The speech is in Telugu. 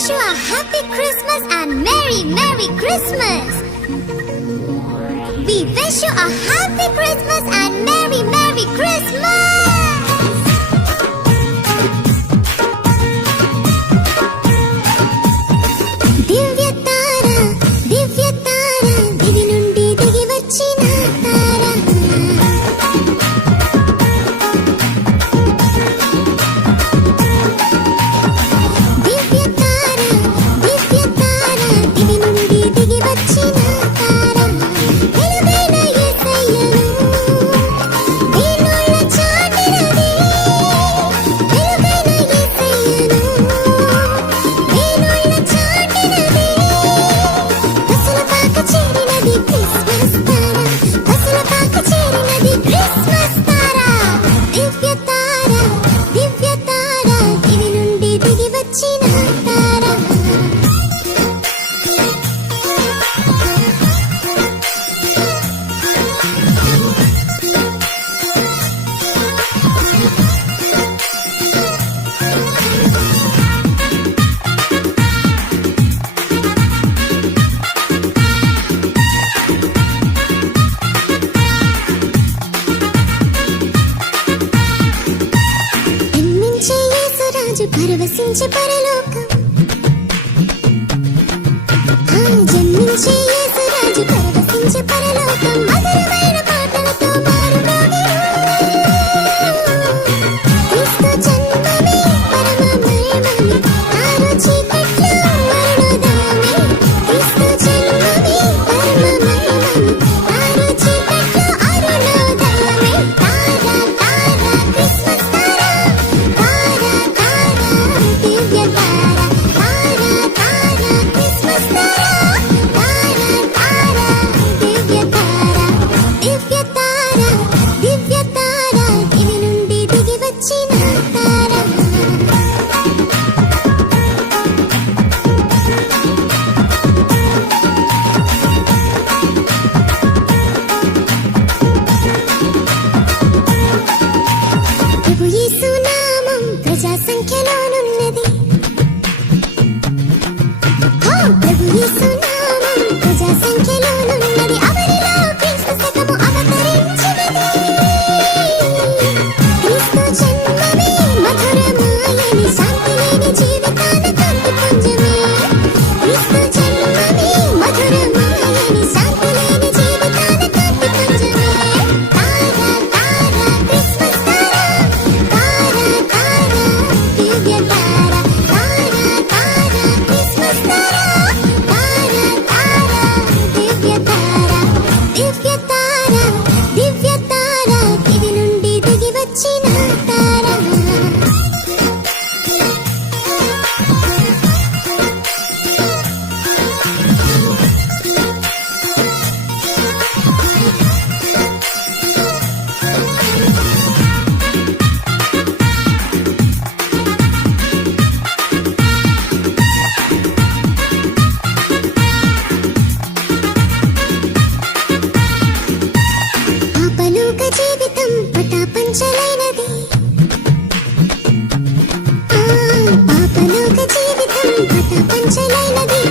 wish you a happy Christmas and Merry, Merry Christmas. We wish you a happy Christmas and Merry, Merry Christmas. పరవశించే పరలోకం జన్మించే యేసురాజు పరవశించే పరలోకం మధురమైన పాటలతో మారుమోగెను క్రీస్తు జన్మమే పరమ మహిమని ఆరో చీకట్లో అరుణోదయమే క్రీస్తు జన్మమే పరమ మహిమని ఆరో చీకట్లో అరుణోదయమే తారా తారా క్రిస్మస్ తారా దివ్య తారా తారా తారా క్రిస్మస్ తారా తారా తారా దివ్య తారా దివ్య తారా దివ్య తారా దివి నుండి దిగి వచ్చిన తారా ప్రభు యేసు నామం ప్రజా సంఖ్యలోనున్నది ప్రభు యేసు నామం ప్రజా సంఖ్యలోనున్నది అవనిలో క్రీస్తు శకము అవతరించినది క్రీస్తు జన్మమే మధురమాయని శాంతి లేని జీవితాన కాంతి పుంజమే క్రీస్తు జన్మమే మధురమాయని శాంతి లేని జీవితాన కాంతి పుంజమే తారా తారా క్రిస్మస్ తారా తారా తారా దివ్య తారా తారా తారా క్రిస్మస్ తారా తారా తారా దివ్య తారా దివ్య తారా దివ్య తారా దివి నుండి దిగి వచ్చిన తారా పాపలోక జీవితం పటాపంచలైనది పాపలోక జీవితం పటాపంచలైనది